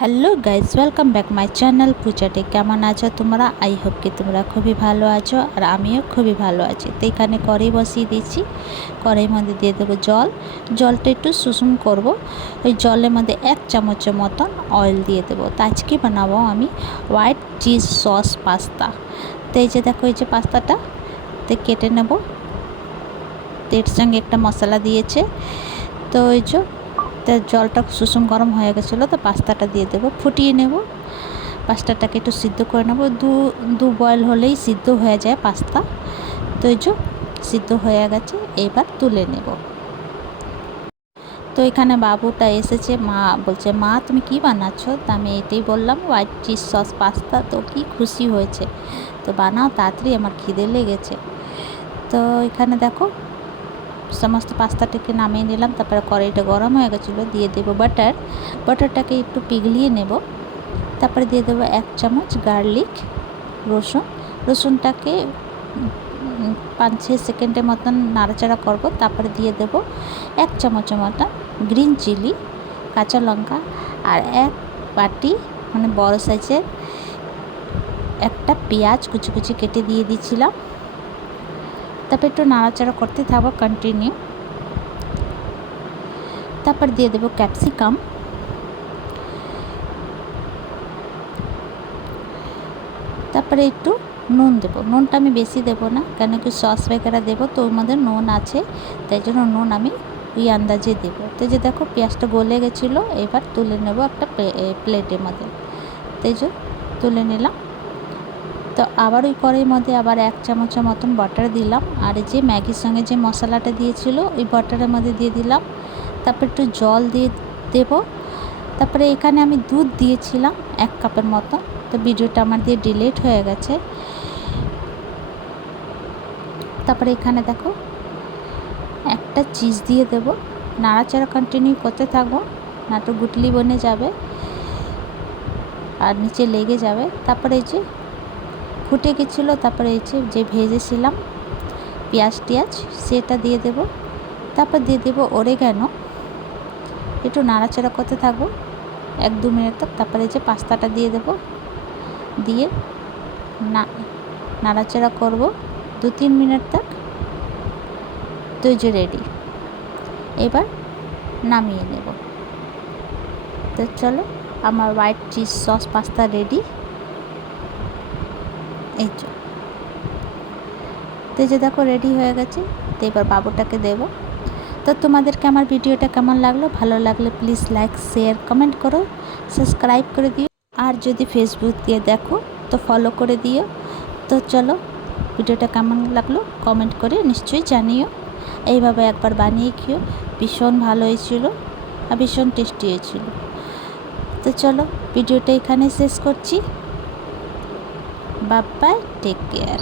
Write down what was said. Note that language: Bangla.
Hello guys, welcome back my channel পূজাটে। কেমন আছো তোমরা? আই হোপ কি তোমরা খুবই ভালো আছো, আর আমিও খুবই ভালো আছি। তো এখানে কড়াই বসিয়ে দিয়েছি। কড়াইয়ের মধ্যে দিয়ে দেবো জলটা একটু সুসুম করব। ওই জলের মধ্যে 1 চামচের মতন অয়েল দিয়ে দেবো। তো আজকে বানাবো আমি হোয়াইট চিজ সস পাস্তা। তো এই যে দেখো, এই যে পাস্তাটা তো কেটে নেব। তো এর সঙ্গে একটা মশলা দিয়েছে। তো ওই যে তো জলটা সুসুম গরম হয়ে গেছিলো, তো পাস্তাটা দিয়ে দেবো, ফুটিয়ে নেব। পাস্তাটাকে একটু সিদ্ধ করে নেব। দু বয়েল হলেই সিদ্ধ হয়ে যায় পাস্তা। তো এই যে সিদ্ধ হয়ে গেছে, এবার তুলে নেব। তো এখানে বাবুটা এসেছে, মা বলছে, মা তুমি কি বানাচ্ছো? তো আমি এটাই বললাম, হোয়াইট চিজ সস পাস্তা। তো কি খুশি হয়েছে, তো বানাও তাড়াতাড়ি, আমার খিদে লেগেছে। তো এখানে দেখো, সমস্ত পাস্তাটাকে নামিয়ে নিলাম। তারপরে কড়াইটা গরম হয়ে গেছিলো, দিয়ে দেবো বাটারটাকে একটু পিঘলিয়ে নেব। তারপরে দিয়ে দেবো 1 চামচ গার্লিক রসুনটাকে 5-6 সেকেন্ডের মতন নাড়াচাড়া করব। তারপরে দিয়ে দেবো 1 চামচের মতন গ্রিন চিলি, কাঁচা লঙ্কা, আর 1 বাটি মানে বড় সাইজের একটা পেঁয়াজ কুচি কেটে দিয়ে দিয়েছিলাম। তারপর একটু নাড়াচাড়া করতে থাকবো কন্টিনিউ। তারপর দিয়ে দেবো ক্যাপসিকাম, তারপরে একটু নুন দেবো। নুনটা আমি বেশি দেবো না, কেন কি সস বেকারা দেবো, তো ওর মধ্যে নুন আছে, তাই জন্য নুন আমি ওই আন্দাজে দেবো। তো যে দেখো, পেঁয়াজটা গলে গেছিলো, এবার তুলে নেব একটা প্লেটের মধ্যে। তো এই যে তুলে নিলাম। তো আবার ওই কড়াইয়ের মধ্যে আবার 1 চামচের মতন বাটার দিলাম, আর যে ম্যাগির সঙ্গে যে মশলাটা দিয়েছিল ওই বাটারের মধ্যে দিয়ে দিলাম। তারপর একটু জল দিয়ে দেবো। তারপরে এখানে আমি দুধ দিয়েছিলাম 1 কাপের মতো। তো ভিডিওটা আমার দিয়ে ডিলিট হয়ে গেছে। তারপরে এখানে দেখো, একটা চিজ দিয়ে দেব। নাড়াচাড়া কন্টিনিউ করতে থাকবো, না তো গুটলি বনে যাবে আর নিচে লেগে যাবে। তারপরে এই যে ফুটে গেছিলো, তারপরে এই যে ভেজেছিলাম পেঁয়াজ সেটা দিয়ে দেব। তারপর দিয়ে দেবো অরিগ্যানো। একটু নাড়াচাড়া করতে থাকবো 1-2 মিনিট তক। তারপরে যে পাস্তাটা দিয়ে দেব, দিয়ে নাড়াচাড়া করব 2-3 মিনিট তক। তো এই যে রেডি, এবার নামিয়ে নেব। তো চলো, আমার white cheese sauce pasta ready. এই তো যে দেখো, রেডি হয়ে গেছে। তো এবার বাবুটাকে দেব। তো তোমাদেরকে আমার ভিডিওটা কেমন লাগলো? ভালো লাগলে প্লিজ লাইক, শেয়ার, কমেন্ট করো, সাবস্ক্রাইব করে দিও। আর যদি ফেসবুক দিয়ে দেখো তো ফলো করে দিও। তো চলো, ভিডিওটা কেমন লাগলো কমেন্ট করে নিশ্চয়ই জানিও। এইভাবে একবার বানিয়ে খেও, ভীষণ ভালো হয়েছিল আর ভীষণ টেস্টি হয়েছিল। তো চলো, ভিডিওটা এখানে শেষ করছি। Bye bye, take care.